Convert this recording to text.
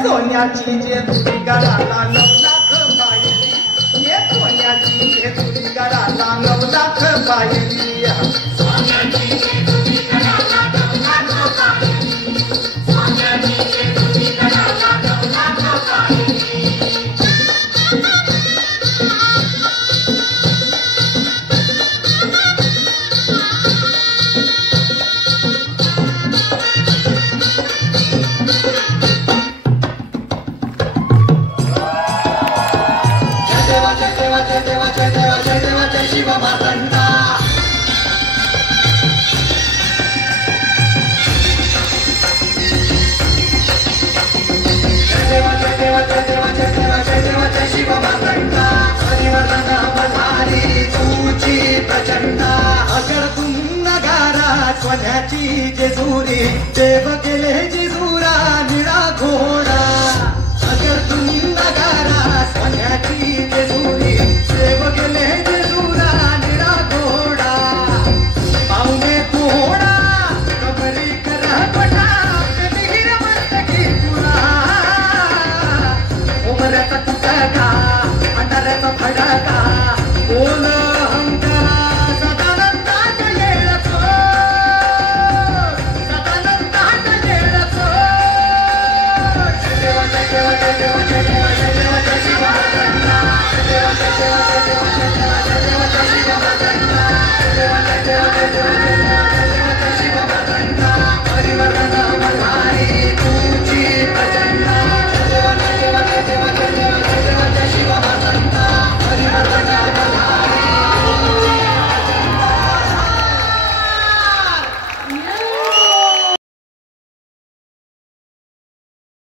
सोन्याची जेजुरी गळाला 9 लाख पायली, ये सोन्याची जेजुरी गळाला 9 लाख पायली, सोन्याची जेजुरी गळाला 9 लाख पायली, सोन्याची जेजुरी गळाला 9 लाख पायली. स्वन्याची जेजुरी देव